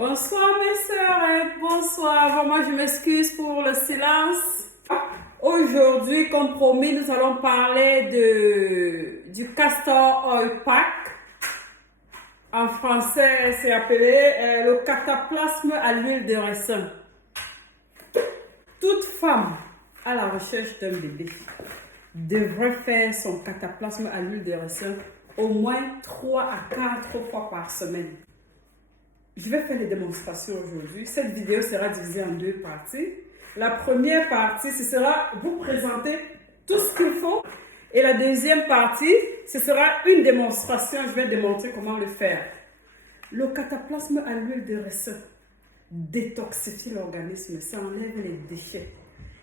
Bonsoir mes sœurs, bonsoir. Vraiment, je m'excuse pour le silence. Aujourd'hui, comme promis, nous allons parler du castor oil pack. En français, c'est appelé le cataplasme à l'huile de raisin. Toute femme à la recherche d'un bébé devrait faire son cataplasme à l'huile de raisin au moins 3 à 4 fois par semaine. Je vais faire les démonstrations aujourd'hui. Cette vidéo sera divisée en 2 parties. La première partie, ce sera vous présenter tout ce qu'il faut. Et la deuxième partie, ce sera une démonstration. Je vais démontrer comment le faire. Le cataplasme à l'huile de raisin détoxifie l'organisme. Ça enlève les déchets.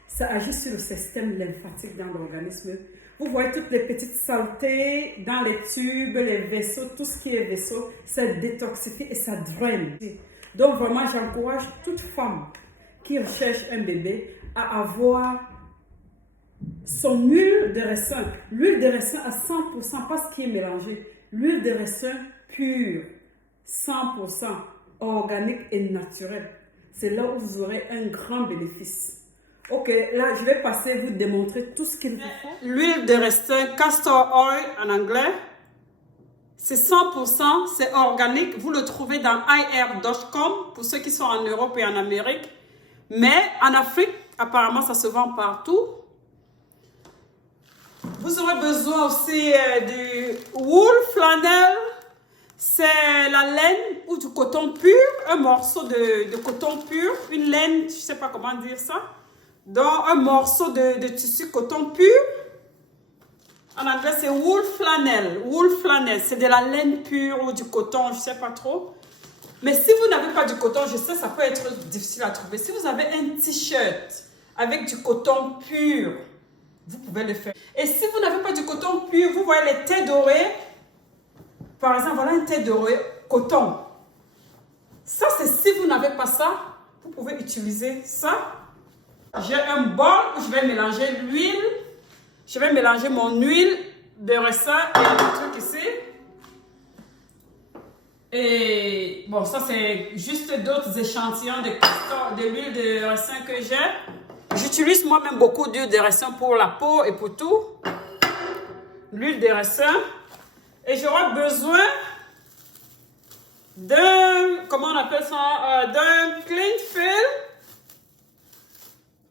Ça agit sur le système lymphatique dans l'organisme. Vous voyez toutes les petites saletés dans les tubes, les vaisseaux, tout ce qui est vaisseau, ça détoxifie et ça draine. Donc vraiment, j'encourage toute femme qui recherche un bébé à avoir son huile de raisin. L'huile de raisin à 100%, pas ce qui est mélangé. L'huile de raisin pure, 100%, organique et naturelle. C'est là où vous aurez un grand bénéfice. Ok, là, je vais passer vous démontrer tout ce qu'il vous faut. L'huile de raisin, castor oil en anglais, c'est 100%, c'est organique. Vous le trouvez dans iherb.com pour ceux qui sont en Europe et en Amérique. Mais en Afrique, apparemment, ça se vend partout. Vous aurez besoin aussi du wool flannel. C'est la laine ou du coton pur, un morceau de coton pur, une laine, je ne sais pas comment dire ça. Donc, un morceau de tissu coton pur. En anglais, c'est wool flannel. Wool flannel, c'est de la laine pure ou du coton, je ne sais pas trop. Mais si vous n'avez pas du coton, je sais, ça peut être difficile à trouver. Si vous avez un t-shirt avec du coton pur, vous pouvez le faire. Et si vous n'avez pas du coton pur, vous voyez les thés dorés. Par exemple, voilà un thé doré coton. Ça, c'est si vous n'avez pas ça, vous pouvez utiliser ça. J'ai un bol où je vais mélanger l'huile. Je vais mélanger mon huile de raisin et le truc ici. Et bon, ça c'est juste d'autres échantillons de l'huile de raisin que j'ai. J'utilise moi-même beaucoup d'huile de raisin pour la peau et pour tout. L'huile de raisin. Et j'aurai besoin d'un, comment on appelle ça, d'un cling film.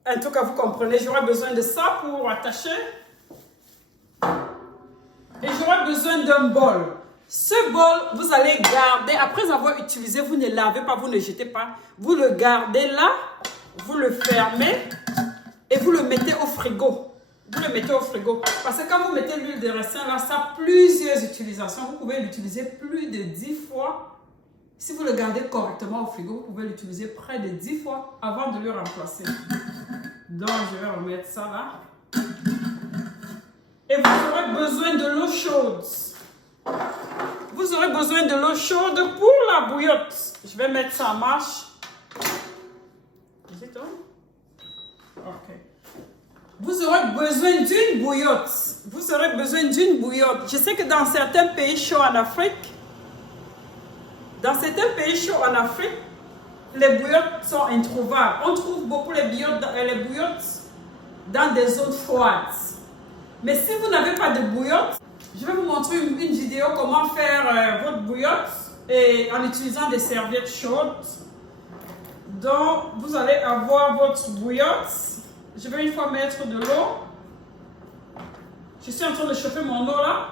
En tout cas, vous comprenez, j'aurai besoin de ça pour attacher. Et j'aurai besoin d'un bol. Ce bol, vous allez garder, après avoir utilisé, vous ne lavez pas, vous ne jetez pas. Vous le gardez là, vous le fermez et vous le mettez au frigo. Vous le mettez au frigo. Parce que quand vous mettez l'huile de raisin, là, ça a plusieurs utilisations. Vous pouvez l'utiliser plus de 10 fois. Si vous le gardez correctement au frigo, vous pouvez l'utiliser près de 10 fois avant de le remplacer. Donc, je vais remettre ça là. Et vous aurez besoin de l'eau chaude. Vous aurez besoin de l'eau chaude pour la bouillotte. Je vais mettre ça en marche. C'est tout? Ok. Vous aurez besoin d'une bouillotte. Vous aurez besoin d'une bouillotte. Je sais que dans certains pays chauds en Afrique, les bouillottes sont introuvables. On trouve beaucoup les bouillottes dans des zones froides. Mais si vous n'avez pas de bouillotte, je vais vous montrer une vidéo comment faire votre bouillotte et en utilisant des serviettes chaudes. Donc, vous allez avoir votre bouillotte. Je vais une fois mettre de l'eau. Je suis en train de chauffer mon eau là.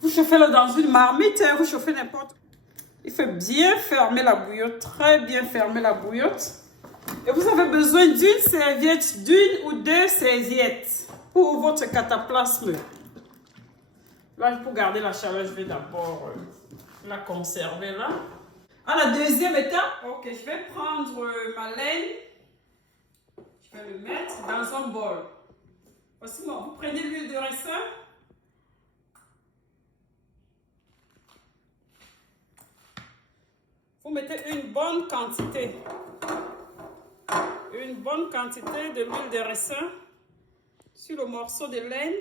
Vous chauffez l'eau dans une marmite, vous chauffez n'importe. Il faut bien fermer la bouillotte, très bien fermer la bouillotte. Et vous avez besoin d'une serviette, d'une ou 2 serviettes pour votre cataplasme. Là, pour garder la chaleur, je vais d'abord la conserver là. À la deuxième étape, ok, je vais prendre ma laine. Je vais le mettre dans un bol. Voici, vous prenez l'huile de raisin. Vous mettez une bonne quantité de l'huile de ricin sur le morceau de laine.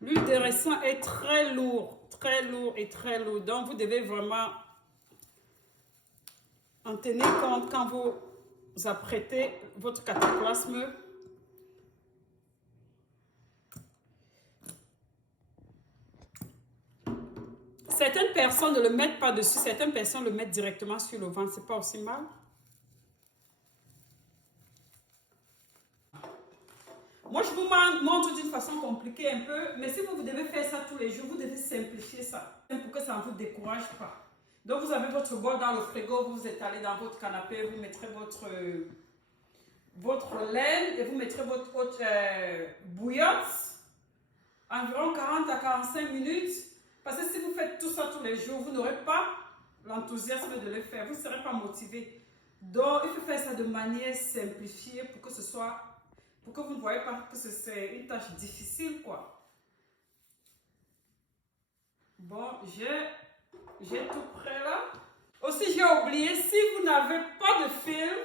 L'huile de ricin est très lourd et très lourd. Donc, vous devez vraiment en tenir compte quand vous apprêtez votre cataplasme. Certaines personnes ne le mettent pas dessus, certaines personnes le mettent directement sur le ventre. C'est pas aussi mal. Moi, je vous montre d'une façon compliquée un peu, mais si vous devez faire ça tous les jours, vous devez simplifier ça pour que ça ne vous décourage pas. Donc, vous avez votre bol dans le frigo, vous vous étalez dans votre canapé, vous mettrez votre laine et vous mettrez votre bouillotte, environ 40 à 45 minutes. Parce que si vous faites tout ça tous les jours, vous n'aurez pas l'enthousiasme de le faire, vous ne serez pas motivé. Donc, il faut faire ça de manière simplifiée pour que ce soit... Pour que vous ne voyez pas que c'est une tâche difficile, quoi. Bon, j'ai tout prêt là. Aussi, j'ai oublié, si vous n'avez pas de film,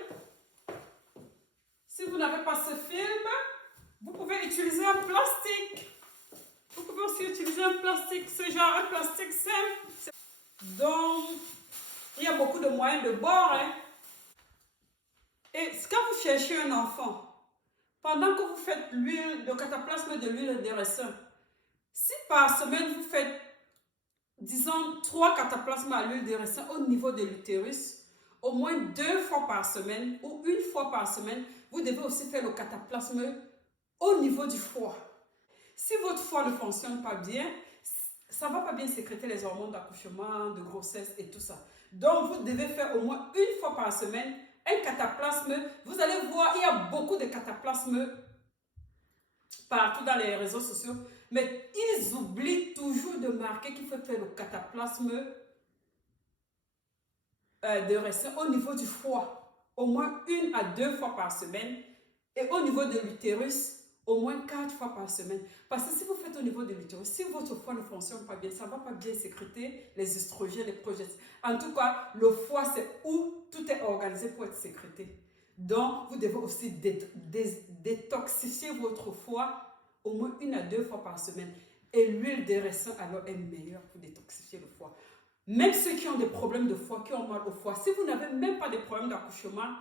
si vous n'avez pas ce film, vous pouvez utiliser un plastique. Vous pouvez aussi utiliser un plastique, c'est genre un plastique simple. Donc, il y a beaucoup de moyens de bord, hein. Et quand vous cherchez un enfant, pendant que vous faites le cataplasme de l'huile de ricin, si par semaine vous faites, disons, 3 cataplasmes à l'huile de ricin au niveau de l'utérus, au moins 2 fois par semaine ou 1 fois par semaine, vous devez aussi faire le cataplasme au niveau du foie. Si votre foie ne fonctionne pas bien, ça ne va pas bien sécréter les hormones d'accouchement, de grossesse et tout ça. Donc, vous devez faire au moins 1 fois par semaine un cataplasme. Vous allez voir, il y a beaucoup de cataplasmes partout dans les réseaux sociaux, mais ils oublient toujours de marquer qu'il faut faire le cataplasme de ricin au niveau du foie, au moins 1 à 2 fois par semaine, et au niveau de l'utérus, au moins 4 fois par semaine. Parce que si vous faites au niveau de l'utérus, si votre foie ne fonctionne pas bien, ça ne va pas bien sécréter les oestrogènes, les progestérone. En tout cas, le foie, c'est où tout est organisé pour être sécrété. Donc, vous devez aussi détoxifier votre foie au moins 1 à 2 fois par semaine. Et l'huile de ricin, alors, est meilleure pour détoxifier le foie. Même ceux qui ont des problèmes de foie, qui ont mal au foie, si vous n'avez même pas de problème d'accouchement,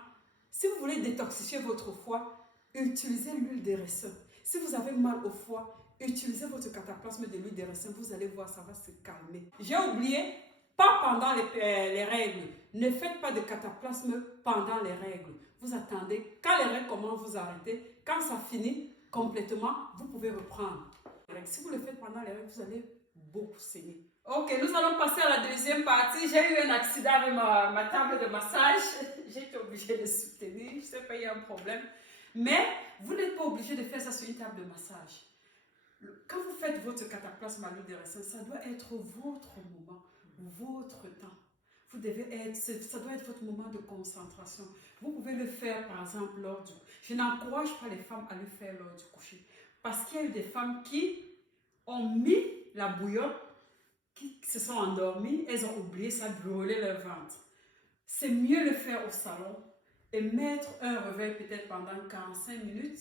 si vous voulez détoxifier votre foie, utilisez l'huile de ricin. Si vous avez mal au foie, utilisez votre cataplasme de l'huile de ricin. Vous allez voir, ça va se calmer. J'ai oublié, pas pendant les règles. Ne faites pas de cataplasme pendant les règles. Vous attendez. Quand les règles commencent, vous arrêtez. Quand ça finit complètement, vous pouvez reprendre. Si vous le faites pendant les règles, vous allez beaucoup saigner. Ok, nous allons passer à la deuxième partie. J'ai eu un accident avec ma table de massage. J'ai été obligée de soutenir. Je ne sais pas, il y a un problème. Mais vous n'êtes pas obligé de faire ça sur une table de massage. Quand vous faites votre cataplasme à l'huile de ricin, ça doit être votre moment, votre temps. Vous devez être, ça doit être votre moment de concentration. Vous pouvez le faire par exemple lors du... Je n'encourage pas les femmes à le faire lors du coucher. Parce qu'il y a eu des femmes qui ont mis la bouillotte, qui se sont endormies, elles ont oublié, ça brûlait leur ventre. C'est mieux le faire au salon et mettre un réveil peut-être pendant 45 minutes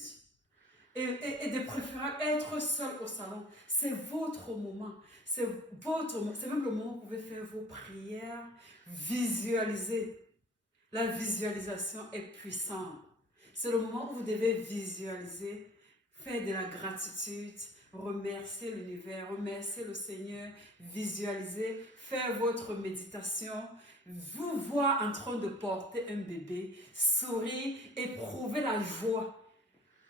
et de préférer être seul au salon. C'est votre moment. C'est même le moment où vous pouvez faire vos prières, visualiser. La visualisation est puissante. C'est le moment où vous devez visualiser, faire de la gratitude, remercier l'univers, remercier le Seigneur, visualiser, faire votre méditation, vous voir en train de porter un bébé, sourire, éprouver la joie,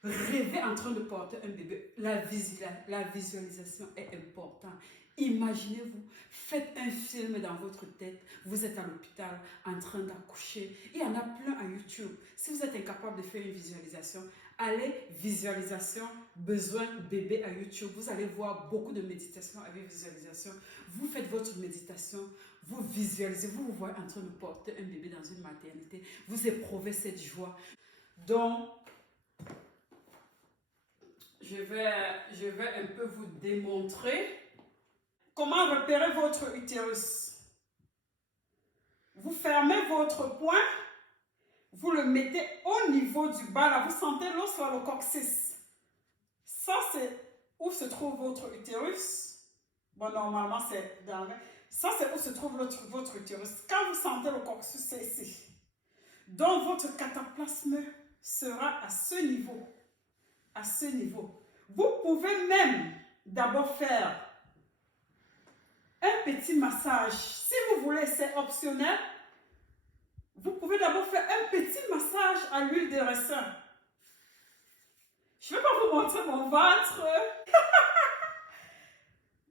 rêver en train de porter un bébé. La visualisation est importante. Imaginez-vous, faites un film dans votre tête, vous êtes à l'hôpital en train d'accoucher. Il y en a plein à YouTube. Si vous êtes incapable de faire une visualisation, allez visualisation, besoin bébé à YouTube. Vous allez voir beaucoup de méditations avec visualisation. Vous faites votre méditation, vous visualisez, vous vous voyez en train de porter un bébé dans une maternité. Vous éprouvez cette joie. Donc, je vais un peu vous démontrer comment repérer votre utérus. Vous fermez votre poing, vous le mettez au niveau du bas, là, vous sentez l'os sur le coccyx. Ça, c'est où se trouve votre utérus. Bon, normalement, c'est dans le... Ça, c'est où se trouve votre utérus. Quand vous sentez le coccyx, c'est ici. Donc, votre cataplasme sera à ce niveau. À ce niveau. Vous pouvez même d'abord faire un petit massage. Si vous voulez, c'est optionnel. Vous pouvez d'abord faire un petit massage à l'huile de ricin. Je ne vais pas vous montrer mon ventre.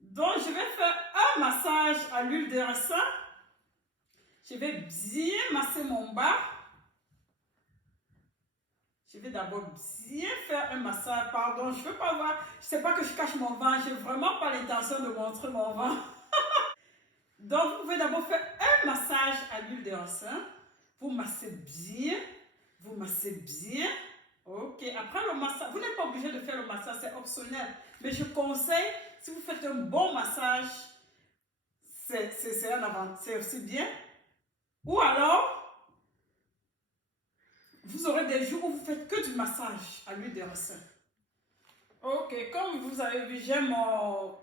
Donc, je vais faire un massage à l'huile de ricin. Je vais bien masser mon bas. Je vais d'abord bien faire un massage. Pardon, je ne veux pas voir. Je ne sais pas que je cache mon ventre. Je n'ai vraiment pas l'intention de montrer mon ventre. Donc, vous pouvez d'abord faire un massage à l'huile de ricin. Vous massez bien. Vous massez bien. Ok. Après le massage, vous n'êtes pas obligé de faire le massage, c'est optionnel. Mais je conseille, si vous faites un bon massage, c'est un avantage, c'est aussi bien. Ou alors, vous aurez des jours où vous faites que du massage à l'huile de ricin. Ok. Comme vous avez vu, j'ai mon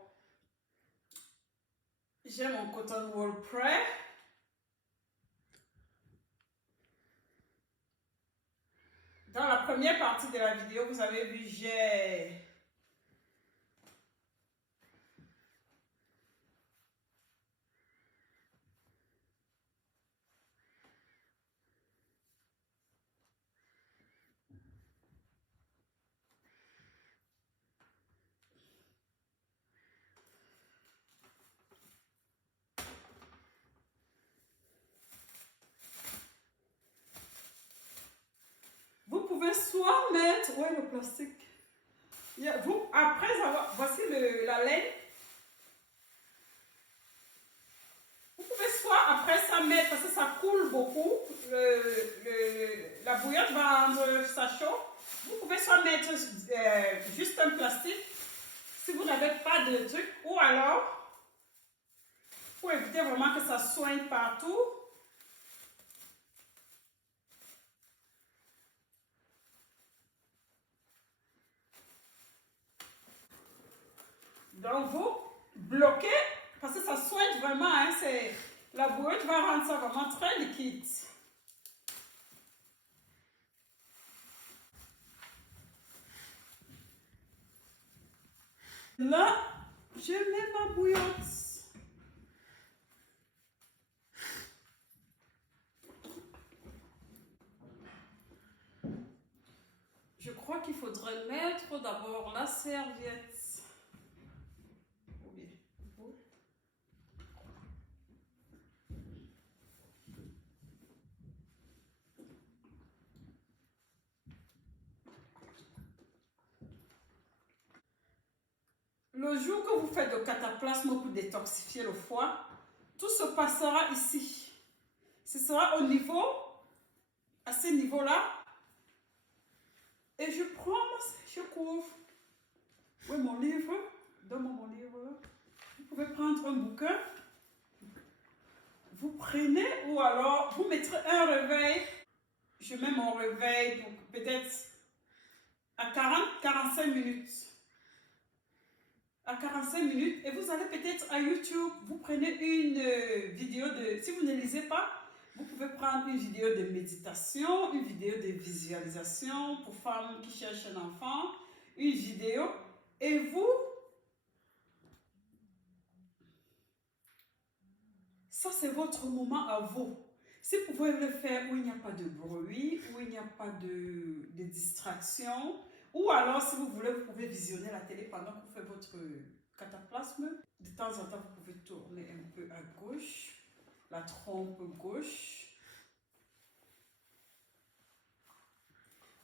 cotton wool prêt. Dans la première partie de la vidéo, vous avez vu, j'ai vous pouvez soit mettre, ouais, le plastique. Vous, après avoir, voici la laine. Vous pouvez soit après ça mettre, parce que ça coule beaucoup, la bouillotte va rendre ça chaud. Vous pouvez soit mettre juste un plastique, si vous n'avez pas de truc, ou alors, pour éviter vraiment que ça soigne partout. Donc vous bloquez, parce que ça soigne vraiment, hein, la bouillotte va rendre ça vraiment très liquide. Là, je mets ma bouillotte. Je crois qu'il faudrait mettre d'abord la serviette. Le jour que vous faites le cataplasme pour détoxifier le foie, tout se passera ici. Ce sera au niveau, à ce niveau-là. Et je prends, je couvre. Oui, mon livre. Donne-moi mon livre. Vous pouvez prendre un bouquin. Vous prenez ou alors vous mettrez un réveil. Je mets mon réveil pour peut-être à 40-45 minutes. À 45 minutes et vous allez peut-être à YouTube, vous prenez une vidéo de, si vous ne lisez pas, vous pouvez prendre une vidéo de méditation, une vidéo de visualisation pour femmes qui cherchent un enfant, une vidéo et vous, ça c'est votre moment à vous. Si vous pouvez le faire où il n'y a pas de bruit, où il n'y a pas de distraction, ou alors si vous voulez, vous pouvez visionner la télé pendant que vous faites votre cataplasme. De temps en temps, vous pouvez tourner un peu à gauche, la trompe gauche.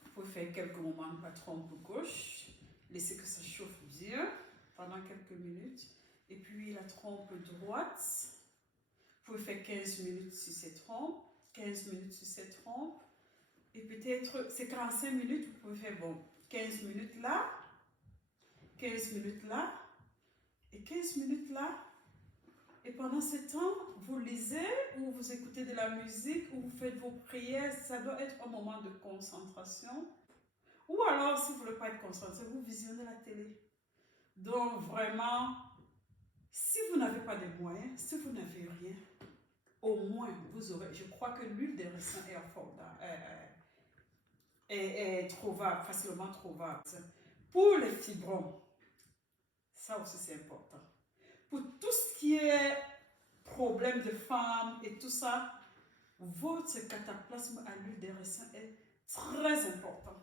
Vous pouvez faire quelques moments la trompe gauche. Laissez que ça chauffe bien pendant quelques minutes. Et puis la trompe droite. Vous pouvez faire 15 minutes sur cette trompe. 15 minutes sur cette trompe. Et peut-être, c'est 45 minutes, vous pouvez faire 15 minutes là, 15 minutes là, et 15 minutes là. Et pendant ce temps, vous lisez, ou vous écoutez de la musique, ou vous faites vos prières. Ça doit être un moment de concentration. Ou alors, si vous ne voulez pas être concentré, vous visionnez la télé. Donc, vraiment, si vous n'avez pas de moyens, si vous n'avez rien, au moins, vous aurez, je crois que l'huile de ricin est affordable, est trouvable, facilement trouvable. Pour les fibromes, ça aussi c'est important. Pour tout ce qui est problème de femmes et tout ça, votre cataplasme à l'huile de ricin est très important.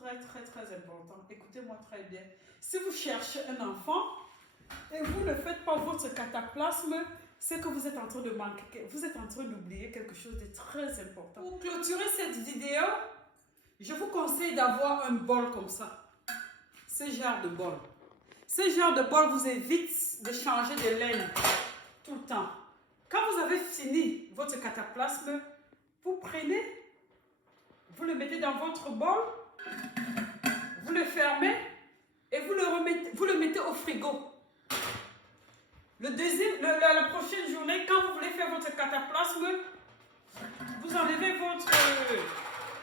Très important. Écoutez-moi très bien. Si vous cherchez un enfant et vous ne faites pas votre cataplasme, c'est que vous êtes en train de manquer, vous êtes en train d'oublier quelque chose de très important. Pour clôturer cette vidéo, je vous conseille d'avoir un bol comme ça. Ce genre de bol. Ce genre de bol vous évite de changer de laine tout le temps. Quand vous avez fini votre cataplasme, vous prenez, vous le mettez dans votre bol, vous le fermez et vous le mettez au frigo. La prochaine journée, quand vous voulez faire votre cataplasme, vous enlevez votre...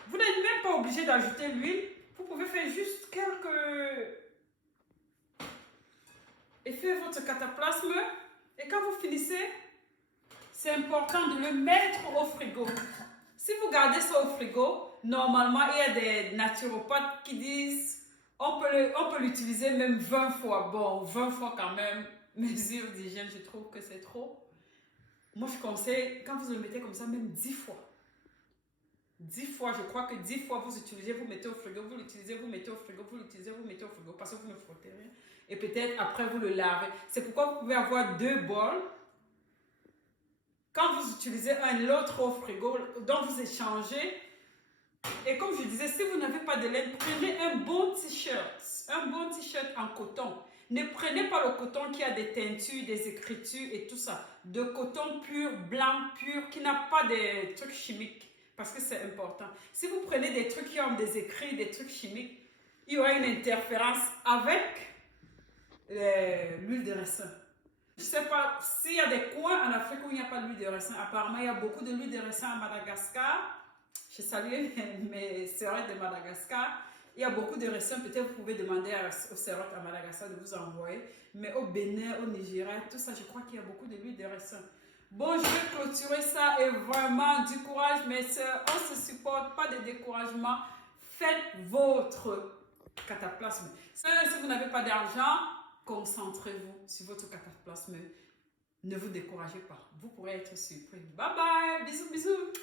Vous n'êtes même pas obligé d'ajouter l'huile. Vous pouvez faire juste quelques... Et faire votre cataplasme. Et quand vous finissez, c'est important de le mettre au frigo. Si vous gardez ça au frigo, normalement, il y a des naturopathes qui disent on peut l'utiliser même 20 fois. Bon, 20 fois quand même, mesure d'hygiène, je trouve que c'est trop. Moi, je conseille, quand vous le mettez comme ça, même 10 fois. 10 fois, je crois que 10 fois vous utilisez, vous mettez au frigo, vous l'utilisez, vous mettez au frigo, vous l'utilisez, vous mettez au frigo, parce que vous ne frottez rien. Et peut-être après vous le lavez. C'est pourquoi vous pouvez avoir 2 bols. Quand vous utilisez l'autre au frigo, donc vous échangez. Et comme je disais, si vous n'avez pas de laine, prenez un bon t-shirt. Un bon t-shirt en coton. Ne prenez pas le coton qui a des teintures, des écritures et tout ça. De coton pur, blanc, pur, qui n'a pas de trucs chimiques. Parce que c'est important. Si vous prenez des trucs qui ont des écrits, des trucs chimiques, il y aura une interférence avec l'huile de ricin. Je ne sais pas s'il y a des coins en Afrique où il n'y a pas d'huile de ricin. Apparemment, il y a beaucoup de l'huile de ricin à Madagascar. Je salue mes sœurs de Madagascar. Il y a beaucoup de ricin. Peut-être vous pouvez demander aux sœurs à Madagascar de vous envoyer. Mais au Bénin, au Nigeria, tout ça, je crois qu'il y a beaucoup de l'huile de ricin. Bon, je vais clôturer ça et vraiment du courage, mes sœurs. On se supporte, pas de découragement. Faites votre cataplasme. Si vous n'avez pas d'argent, concentrez-vous sur votre cataplasme. Ne vous découragez pas. Vous pourrez être surpris. Bye bye. Bisous, bisous.